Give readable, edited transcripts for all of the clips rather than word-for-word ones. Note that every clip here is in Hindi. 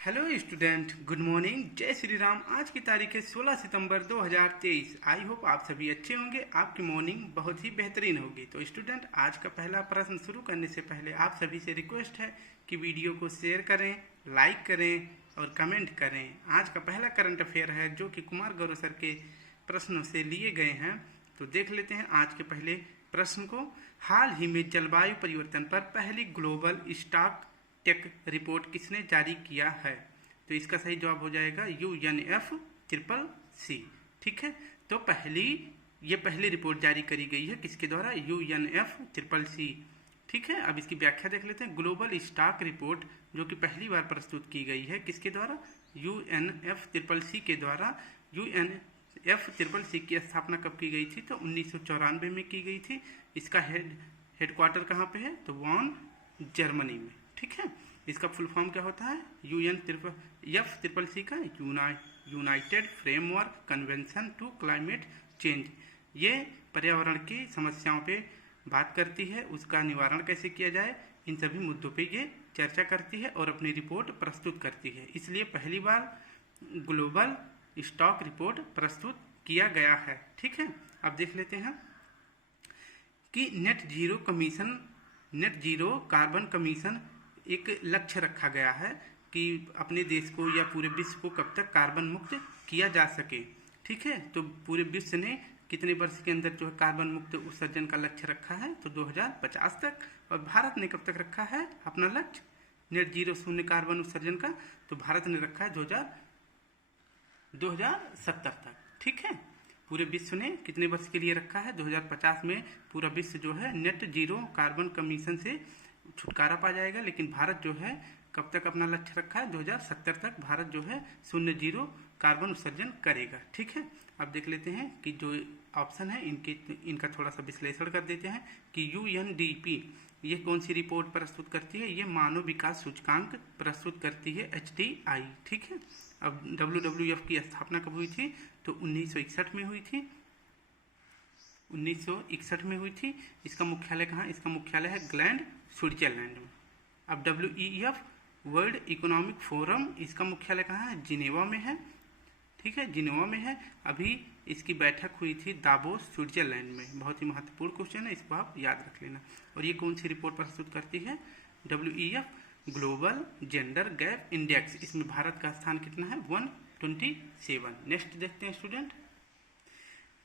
हेलो स्टूडेंट, गुड मॉर्निंग, जय श्री राम। आज की तारीख है 16 सितंबर 2023। आई होप आप सभी अच्छे होंगे, आपकी मॉर्निंग बहुत ही बेहतरीन होगी। तो स्टूडेंट, आज का पहला प्रश्न शुरू करने से पहले आप सभी से रिक्वेस्ट है कि वीडियो को शेयर करें, लाइक करें और कमेंट करें। आज का पहला करंट अफेयर है जो कि कुमार गौरव सर के प्रश्नों से लिए गए हैं। तो देख लेते हैं आज के पहले प्रश्न को। हाल ही में जलवायु परिवर्तन पर पहली ग्लोबल स्टॉक टेक रिपोर्ट किसने जारी किया है? तो इसका सही जवाब हो जाएगा UNFCCC। ठीक है, तो पहली रिपोर्ट जारी करी गई है किसके द्वारा? UNFCCC। ठीक है, अब इसकी व्याख्या देख लेते हैं। ग्लोबल स्टॉक रिपोर्ट जो कि पहली बार प्रस्तुत की गई है किसके द्वारा? UNFCCC के द्वारा। UNFCCC की स्थापना कब की गई थी? तो 1994 में की गई थी। इसका हेडक्वार्टर कहाँ पे है? तो वॉन, जर्मनी में। ठीक है, इसका फुल फॉर्म क्या होता है? UNFCCC का united framework convention to climate change. ये पर्यावरण की समस्याओं पे बात करती है, उसका निवारण कैसे किया जाए, इन सभी मुद्दों पे ये चर्चा करती है और अपनी रिपोर्ट प्रस्तुत करती है। इसलिए पहली बार ग्लोबल स्टॉक रिपोर्ट प्रस्तुत किया गया है। ठीक है, अब देख लेते हैं कि नेट जीरो कार्बन कमीशन एक लक्ष्य रखा गया है कि अपने देश को या पूरे विश्व को कब तक कार्बन मुक्त किया जा सके। ठीक है, तो पूरे विश्व ने कितने वर्ष के अंदर जो है कार्बन मुक्त उत्सर्जन का लक्ष्य रखा है? तो 2050 तक। और भारत ने कब तक रखा है अपना लक्ष्य नेट जीरो शून्य कार्बन उत्सर्जन का? तो भारत ने रखा है 2070 तक। ठीक है, पूरे विश्व ने कितने वर्ष के लिए रखा है? 2050 में पूरा विश्व जो है नेट जीरो कार्बन कमीशन से छुटकारा पा जाएगा। लेकिन भारत जो है कब तक अपना लक्ष्य रखा है? 2070 तक भारत जो है शून्य जीरो कार्बन उत्सर्जन करेगा। ठीक है, अब देख लेते हैं कि जो ऑप्शन है इनका थोड़ा सा विश्लेषण कर देते हैं कि UNDP ये कौन सी रिपोर्ट प्रस्तुत करती है? ये मानव विकास सूचकांक प्रस्तुत करती है, HDI। ठीक है, अब WWF की स्थापना कब हुई थी? तो 1961 में हुई थी। 1961 में हुई थी। इसका मुख्यालय कहाँ? इसका मुख्यालय है ग्लैंड, स्विट्जरलैंड में। अब WEF वर्ल्ड इकोनॉमिक फोरम, इसका मुख्यालय कहाँ है? जिनेवा में है। ठीक है, जिनेवा में है। अभी इसकी बैठक हुई थी दावोस, स्विट्जरलैंड में। बहुत ही महत्वपूर्ण क्वेश्चन है, इसको आप याद रख लेना। और ये कौन सी रिपोर्ट प्रस्तुत करती है? WEF global gender gap index. इसमें भारत का स्थान कितना है? 127। नेक्स्ट देखते हैं स्टूडेंट।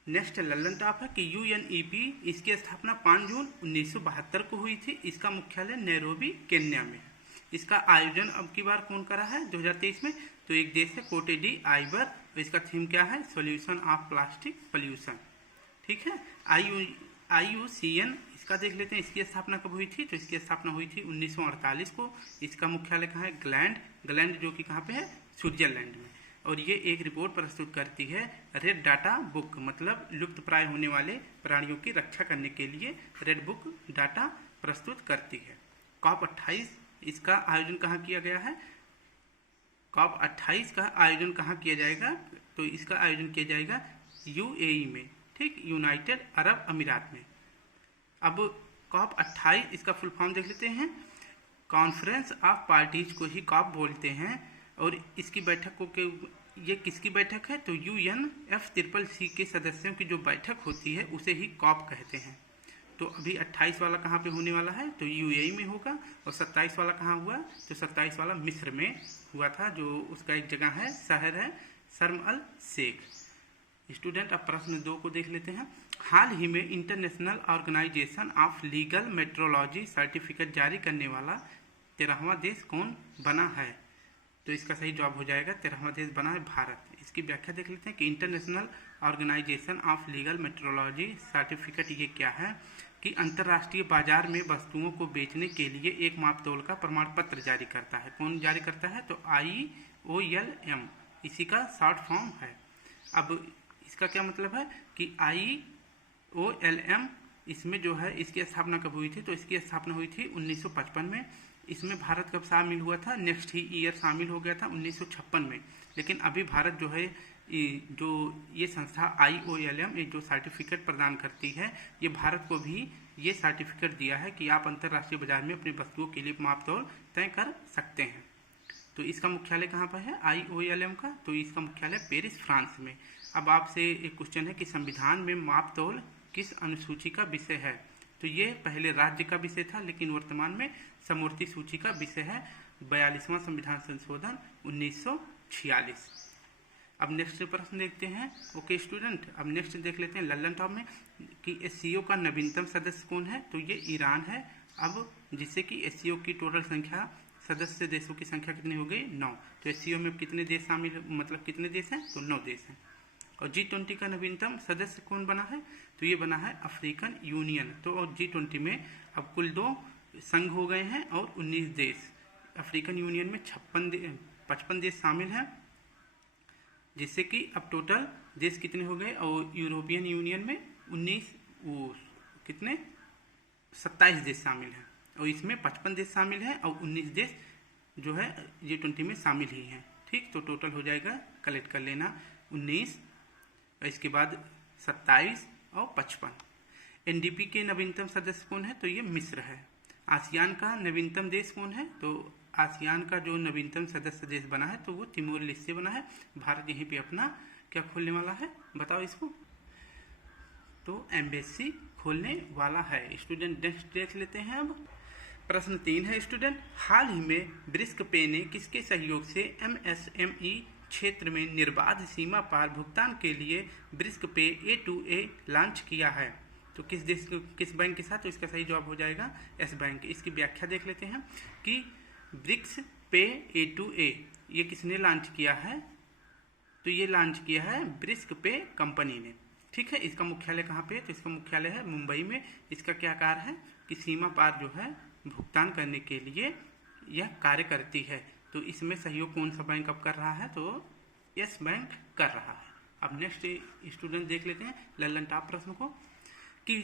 नेक्स्ट लल्लन टॉप है कि UNEP इसकी स्थापना 5 जून 1972 को हुई थी। इसका मुख्यालय नैरोबी, केन्या में। इसका आयोजन अब की बार कौन करा है 2023 में? तो एक देश है कोटे डी आइवर। इसका थीम क्या है? Solution of plastic pollution. ठीक है, IUCN इसका देख लेते हैं, इसकी स्थापना कब हुई थी? तो इसकी स्थापना हुई थी 1948 को। इसका मुख्यालय कहाँ है? ग्लैंड जो कि कहाँ पे है? स्विट्जरलैंड में। और ये एक रिपोर्ट प्रस्तुत करती है रेड डाटा बुक, मतलब लुप्त प्राय होने वाले प्राणियों की रक्षा करने के लिए रेड बुक डाटा प्रस्तुत करती है। COP28 इसका आयोजन कहाँ किया गया है? COP28 का आयोजन कहाँ किया जाएगा? तो इसका आयोजन किया जाएगा UAE में। ठीक, यूनाइटेड अरब अमीरात में। अब COP28 इसका फुल फॉर्म देख लेते हैं। कॉन्फ्रेंस ऑफ पार्टीज को ही COP बोलते हैं। और इसकी बैठक को ये किसकी बैठक है? तो UNFCCC के सदस्यों की जो बैठक होती है उसे ही COP कहते हैं। तो अभी 28 वाला कहाँ पे होने वाला है? तो UAE में होगा। और 27 वाला कहाँ हुआ? तो 27 वाला मिस्र में हुआ था, जो उसका एक जगह है, शहर है शर्म अल शेख। स्टूडेंट, अब प्रश्न 2 को देख लेते हैं। हाल ही में international organisation of legal metrology certificate जारी करने वाला 13वां देश कौन बना है? तो इसका सही जवाब हो जाएगा 13वां देश बना है भारत। इसकी व्याख्या देख लेते हैं कि international organisation of legal metrology certificate ये क्या है? कि अंतर्राष्ट्रीय बाजार में वस्तुओं को बेचने के लिए एक मापतौल का प्रमाण पत्र जारी करता है। कौन जारी करता है? तो IOLM इसी का शॉर्ट फॉर्म है। अब इसका क्या मतलब है कि IOLM इसमें जो है इसकी स्थापना कब हुई थी? तो इसकी स्थापना हुई थी 1955 में। इसमें भारत कब शामिल हुआ था? नेक्स्ट ही ईयर शामिल हो गया था 1956 में। लेकिन अभी भारत जो है जो ये संस्था IOLM जो सर्टिफिकेट प्रदान करती है, ये भारत को भी ये सर्टिफिकेट दिया है कि आप अंतर्राष्ट्रीय बाजार में अपनी वस्तुओं के लिए मापतौल तय कर सकते हैं। तो इसका मुख्यालय कहाँ पर है, IOLM का, तो इसका मुख्यालय पेरिस फ्रांस में। अब आपसे एक क्वेश्चन है कि संविधान में मापतौल किस अनुसूची का विषय है, तो ये पहले राज्य का विषय था लेकिन वर्तमान में समवर्ती सूची का विषय है, 42वां संविधान संशोधन 1946। अब नेक्स्ट प्रश्न देखते हैं। ओके स्टूडेंट, अब नेक्स्ट देख लेते हैं लल्लन टॉप में कि SCO का नवीनतम सदस्य कौन है, तो ये ईरान है। अब जिससे कि SCO की टोटल संख्या सदस्य देशों की संख्या कितनी हो गई, 9। तो SCO में कितने देश शामिल, मतलब कितने देश हैं, तो 9 देश हैं। और G20 का नवीनतम सदस्य कौन बना है, तो ये बना है अफ्रीकन यूनियन। तो और G20 में अब कुल 2 संघ हो गए हैं और 19 देश। अफ्रीकन यूनियन में 55 देश शामिल हैं, जिससे कि अब टोटल देश कितने हो गए। और यूरोपियन यूनियन में 27 देश शामिल हैं और इसमें 55 देश शामिल हैं और 19 देश जो है G20 में शामिल ही हैं। ठीक, तो टोटल हो जाएगा, कलेक्ट कर लेना, 19, इसके बाद 27 और 55। NDP के नवीनतम सदस्य कौन है, तो ये मिस्र है। आसियान का नवीनतम देश कौन है, तो आसियान का जो नवीनतम सदस्य देश बना है तो वो तिमोर लेस्टे बना है। भारत यहीं पे अपना क्या खोलने वाला है, बताओ इसको, तो एम्बेसी खोलने वाला है। स्टूडेंट नेक्स्ट देख लेते हैं। अब प्रश्न 3 है स्टूडेंट, हाल ही में ब्रिस्क पे ने किसके सहयोग से MSME क्षेत्र में निर्बाध सीमा पार भुगतान के लिए ब्रिस्क पे A2A लॉन्च किया है, तो किस बैंक के साथ, तो इसका सही जवाब हो जाएगा एस बैंक। इसकी व्याख्या देख लेते हैं कि ब्रिक्स पे A2A ये किसने लॉन्च किया है, तो ये लॉन्च किया है ब्रिस्क पे कंपनी ने। ठीक है, इसका मुख्यालय कहाँ पे है, तो इसका मुख्यालय है मुंबई में। इसका क्या कार्य है कि सीमा पार जो है भुगतान करने के लिए यह कार्य करती है। तो इसमें सहयोग कौन सा बैंक अब कर रहा है, तो यस बैंक कर रहा है। अब नेक्स्ट स्टूडेंट देख लेते हैं लल्लन टॉप प्रश्न को कि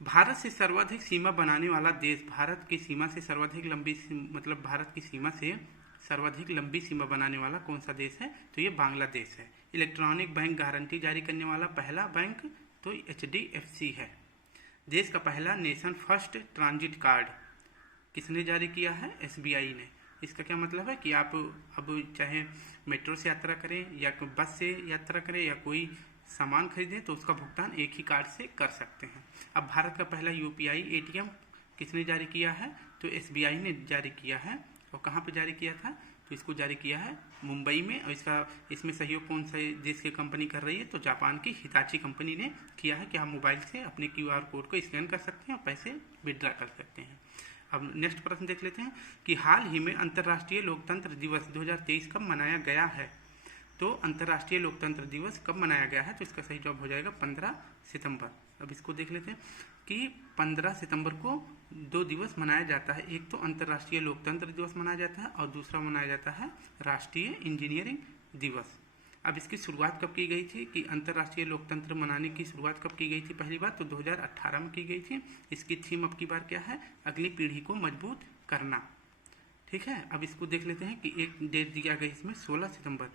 भारत से सर्वाधिक सीमा बनाने वाला देश, भारत की सीमा से सर्वाधिक लंबी, मतलब भारत की सीमा से सर्वाधिक लंबी सीमा बनाने वाला कौन सा देश है, तो ये बांग्लादेश है। इलेक्ट्रॉनिक बैंक गारंटी जारी करने वाला पहला बैंक तो HDFC है। देश का पहला नेशन फर्स्ट ट्रांजिट कार्ड किसने जारी किया है, SBI ने। इसका क्या मतलब है कि आप अब चाहे मेट्रो से यात्रा करें या बस से यात्रा करें या कोई सामान खरीदें तो उसका भुगतान एक ही कार्ड से कर सकते हैं। अब भारत का पहला UPI ATM किसने जारी किया है, तो SBI ने जारी किया है। और कहाँ पे जारी किया था, तो इसको जारी किया है मुंबई में। और इसमें सहयोग कौन सा देश की कंपनी कर रही है, तो जापान की हिताची कंपनी ने किया है कि आप मोबाइल से अपने QR कोड को स्कैन कर सकते हैं और पैसे विड्रा कर सकते हैं। अब नेक्स्ट प्रश्न देख लेते हैं कि हाल ही में अंतर्राष्ट्रीय लोकतंत्र दिवस 2023 कब मनाया गया है, तो अंतर्राष्ट्रीय लोकतंत्र दिवस कब मनाया गया है, तो इसका सही जवाब हो जाएगा 15 सितंबर। अब इसको देख लेते हैं कि 15 सितंबर को 2 दिवस मनाया जाता है। एक तो अंतर्राष्ट्रीय लोकतंत्र दिवस मनाया जाता है और दूसरा मनाया जाता है राष्ट्रीय इंजीनियरिंग दिवस। अब इसकी शुरुआत कब की गई थी, कि अंतर्राष्ट्रीय लोकतंत्र मनाने की शुरुआत कब की गई थी पहली बार, तो 2018 में की गई थी। इसकी थीम अब की बार क्या है, अगली पीढ़ी को मजबूत करना। ठीक है, अब इसको देख लेते हैं कि एक डेट दिया गया इसमें 16 सितंबर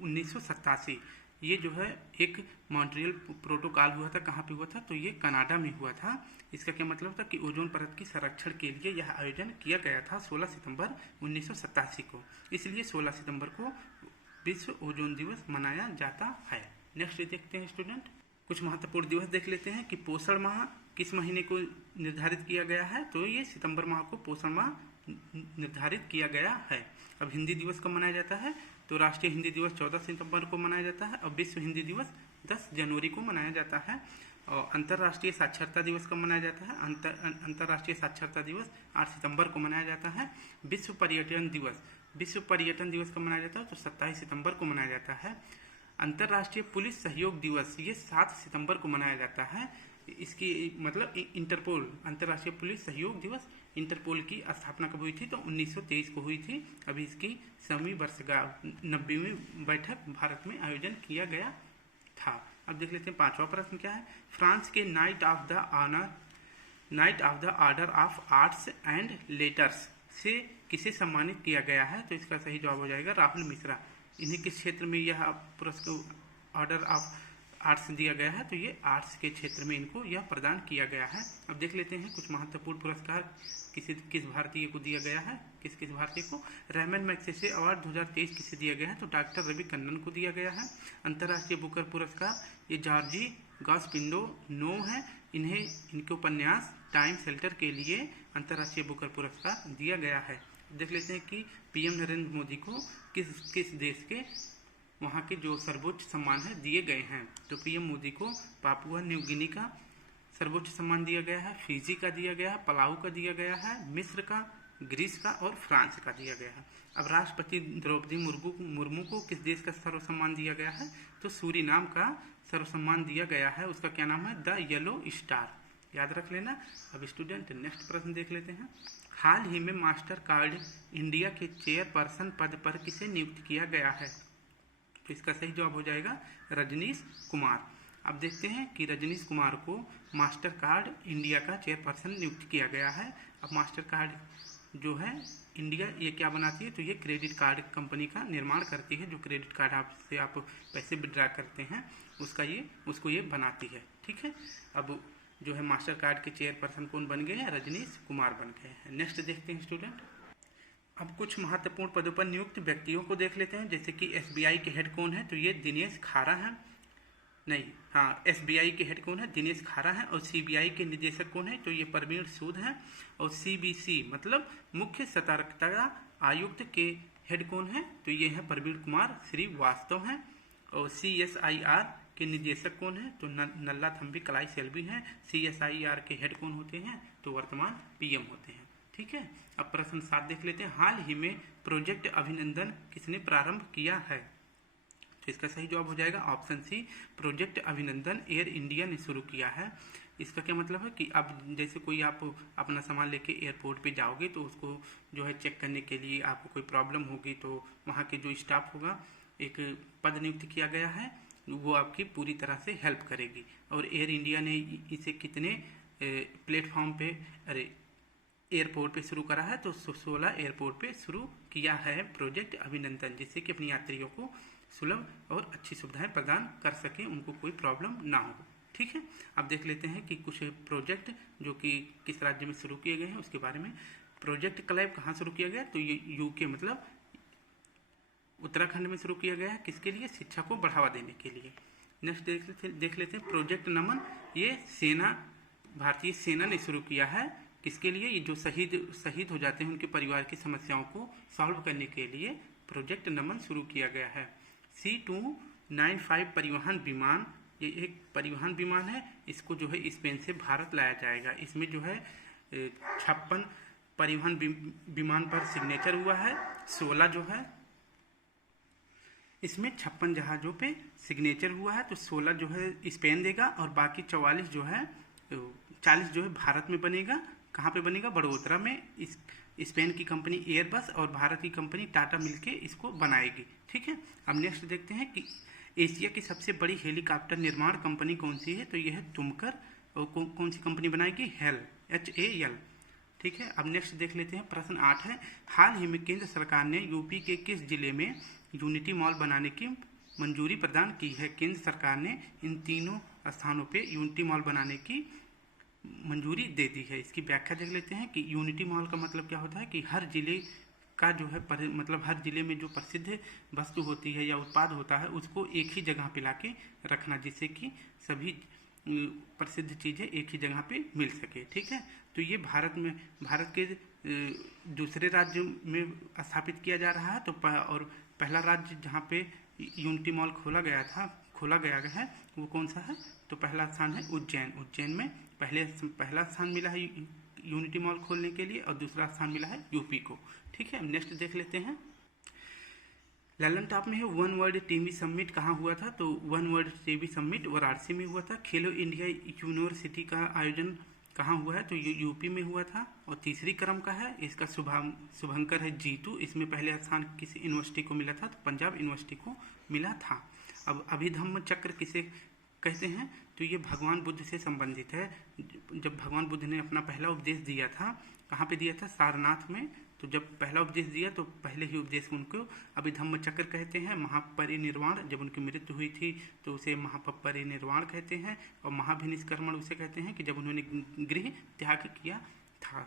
1987। ये जो है एक मॉन्ट्रियल प्रोटोकॉल हुआ था, कहाँ पे हुआ था, तो ये कनाडा में हुआ था। इसका क्या मतलब था कि ओजोन परत की संरक्षण के लिए यह आयोजन किया गया था 16 सितंबर 1987 को। इसलिए 16 सितंबर को विश्व ओजोन दिवस मनाया जाता है। नेक्स्ट देखते हैं स्टूडेंट, कुछ महत्वपूर्ण दिवस देख लेते हैं कि पोषण माह किस महीने को निर्धारित किया गया है, तो ये सितंबर माह को पोषण माह निर्धारित किया गया है। अब हिंदी दिवस कब मनाया जाता है, तो राष्ट्रीय हिंदी दिवस 14 सितंबर को मनाया जाता है और विश्व हिंदी दिवस 10 जनवरी को मनाया जाता है। और अंतर्राष्ट्रीय साक्षरता दिवस कब मनाया जाता है, अंतर्राष्ट्रीय साक्षरता दिवस 8 सितंबर को मनाया जाता है। विश्व पर्यटन दिवस कब मनाया जाता है, तो 27 सितंबर को मनाया जाता है। अंतर्राष्ट्रीय पुलिस सहयोग दिवस ये 7 सितंबर को मनाया जाता है। इसकी मतलब इंटरपोल, अंतर्राष्ट्रीय पुलिस सहयोग दिवस, इंटरपोल की स्थापना कब हुई थी, तो 1923 को हुई थी। अभी इसकी 100वीं वर्षगांठ 90वीं बैठक भारत में आयोजन किया गया था। अब देख लेते हैं 5वां प्रश्न क्या है, फ्रांस के night of the order of arts and letters से किसे सम्मानित किया गया है, तो इसका सही जवाब हो जाएगा राहुल मिश्रा। इन्हें किस क्षेत्र में यह पुरस्कार ऑर्डर ऑफ आर्ट्स दिया गया है, तो ये आर्ट्स के क्षेत्र में इनको यह प्रदान किया गया है। अब देख लेते हैं कुछ महत्वपूर्ण पुरस्कार किस भारतीय को दिया गया है, किस भारतीय को। रहमान मैग्सेसे अवार्ड 2023 किसे दिया गया है, तो डॉक्टर रवि कन्नन को दिया गया है। अंतर्राष्ट्रीय बुकर पुरस्कार ये जॉर्जी गॉस्पिंडो है, इनके उपन्यास टाइम शेल्टर के लिए अंतर्राष्ट्रीय बुकर पुरस्कार दिया गया है। देख लेते हैं कि पीएम नरेंद्र मोदी को किस देश के वहाँ के जो सर्वोच्च सम्मान है दिए गए हैं, तो पीएम मोदी को पापुआ न्यू गिनी का सर्वोच्च सम्मान दिया गया है, फिजी का दिया गया है, पलाऊ का दिया गया है, मिस्र का, ग्रीस का और फ्रांस का दिया गया है। अब राष्ट्रपति द्रौपदी मुर्मू को किस देश का सर्व सम्मान दिया गया है, तो सूरीनाम का सर्व सम्मान दिया गया है। उसका क्या नाम है, द येलो स्टार, याद रख लेना। अब स्टूडेंट नेक्स्ट प्रश्न देख लेते हैं। हाल ही में मास्टर कार्ड इंडिया के चेयरपर्सन पद पर किसे नियुक्त किया गया है, तो इसका सही जवाब हो जाएगा रजनीश कुमार। अब देखते हैं कि रजनीश कुमार को मास्टर कार्ड इंडिया का चेयरपर्सन नियुक्त किया गया है। अब मास्टर कार्ड जो है इंडिया ये क्या बनाती है, तो ये क्रेडिट कार्ड कंपनी का निर्माण करती है। जो क्रेडिट कार्ड आपसे आप पैसे विड्रा करते हैं उसको ये बनाती है, ठीक है। अब जो है मास्टर कार्ड के चेयरपर्सन कौन बन गए हैं, रजनीश कुमार बन गए हैं। नेक्स्ट देखते हैं स्टूडेंट। अब कुछ महत्वपूर्ण पदों पर नियुक्त व्यक्तियों को देख लेते हैं। जैसे कि एसबीआई के हेड कौन है, तो ये दिनेश खारा हैं, एसबीआई के हेड कौन है, दिनेश खारा हैं। और सीबीआई के निदेशक कौन है, तो ये प्रवीण सूद हैं। और सीबीसी मतलब मुख्य सतर्कता आयुक्त के हेड कौन है, तो ये है प्रवीण कुमार श्रीवास्तव हैं। और CSIR के निदेशक कौन है, तो नल्लाथम्बी कलाई सेल्वी हैं। CSIR के हेड कौन होते हैं, तो वर्तमान PM होते हैं, ठीक है। अब प्रश्न 7 देख लेते हैं। हाल ही में प्रोजेक्ट अभिनंदन किसने प्रारंभ किया है, तो इसका सही जवाब हो जाएगा ऑप्शन सी, प्रोजेक्ट अभिनंदन एयर इंडिया ने शुरू किया है। इसका क्या मतलब है कि अब जैसे कोई आप अपना सामान लेके एयरपोर्ट पे जाओगे तो उसको जो है चेक करने के लिए आपको कोई प्रॉब्लम होगी, तो वहाँ के जो स्टाफ होगा एक पद नियुक्त किया गया है, वो आपकी पूरी तरह से हेल्प करेगी। और एयर इंडिया ने इसे कितने प्लेटफॉर्म पे एयरपोर्ट पे शुरू करा है, तो 16 एयरपोर्ट पे शुरू किया है प्रोजेक्ट अभिनंदन, जिससे कि अपने यात्रियों को सुलभ और अच्छी सुविधाएं प्रदान कर सकें, उनको कोई प्रॉब्लम ना हो, ठीक है। अब देख लेते हैं कि कुछ प्रोजेक्ट जो कि किस राज्य में शुरू किए गए हैं उसके बारे में। प्रोजेक्ट क्लाइव कहाँ शुरू किया गया, तो ये यूके मतलब उत्तराखंड में शुरू किया गया है। किसके लिए, शिक्षा को बढ़ावा देने के लिए। नेक्स्ट देख लेते हैं प्रोजेक्ट नमन, ये भारतीय सेना ने शुरू किया है। किसके लिए, ये जो शहीद हो जाते हैं उनके परिवार की समस्याओं को सॉल्व करने के लिए प्रोजेक्ट नमन शुरू किया गया है। C295 परिवहन विमान, ये एक परिवहन विमान है, इसको जो है स्पेन से भारत लाया जाएगा। इसमें जो है 56 परिवहन विमान पर सिग्नेचर हुआ है। 16 जो है इसमें 56 जहाजों पे सिग्नेचर हुआ है, तो 16 जो है स्पेन देगा और बाकी 40 जो है भारत में बनेगा। कहाँ पे बनेगा, बड़ोदरा में। स्पेन की कंपनी एयरबस और भारत की कंपनी टाटा मिलके इसको बनाएगी, ठीक है। अब नेक्स्ट देखते हैं कि एशिया की सबसे बड़ी हेलीकॉप्टर निर्माण कंपनी कौन सी है, तो यह है तुमकर। और कौन सी कंपनी बनाएगी, HAL, ठीक है। अब नेक्स्ट देख लेते हैं प्रश्न 8 है। हाल ही में केंद्र सरकार ने यूपी के किस जिले में यूनिटी मॉल बनाने की मंजूरी प्रदान की है। केंद्र सरकार ने इन तीनों स्थानों पे यूनिटी मॉल बनाने की मंजूरी दे दी है। इसकी व्याख्या देख लेते हैं कि यूनिटी मॉल का मतलब क्या होता है कि हर जिले का जो है मतलब हर जिले में जो प्रसिद्ध वस्तु होती है या उत्पाद होता है उसको एक ही जगह पे लाके रखना, जिससे कि सभी प्रसिद्ध चीज़ें एक ही जगह पे मिल सके, ठीक है। तो ये भारत के दूसरे राज्य में स्थापित किया जा रहा है। तो और पहला राज्य जहाँ पे यूनिटी मॉल खोला गया है वो कौन सा है, तो पहला स्थान है उज्जैन में पहला स्थान मिला है यूनिटी मॉल खोलने के लिए और दूसरा स्थान मिला है यूपी को, ठीक है। नेक्स्ट देख लेते हैं। ललन टॉप में है वन वर्ल्ड टीवी समिट कहाँ हुआ था, तो one world TV summit Varanasi में हुआ था। खेलो इंडिया यूनिवर्सिटी का आयोजन कहाँ हुआ है, तो यूपी में हुआ था और तीसरी क्रम का है। इसका शुभंकर है जीतू। इसमें पहले स्थान किसी यूनिवर्सिटी को मिला था, तो पंजाब यूनिवर्सिटी को मिला था। अब अभिधम्म चक्र किसे कहते हैं, तो ये भगवान बुद्ध से संबंधित है। जब भगवान बुद्ध ने अपना पहला उपदेश दिया था, कहाँ पे दिया था, सारनाथ में, तो जब पहला उपदेश दिया तो पहले ही उपदेश में उनको अभिधम्म चक्र कहते हैं। महापरिनिर्वाण, जब उनकी मृत्यु हुई थी तो उसे महापरिनिर्वाण कहते हैं। और महाभिनिष्क्रमण उसे कहते हैं कि जब उन्होंने गृह त्याग किया था।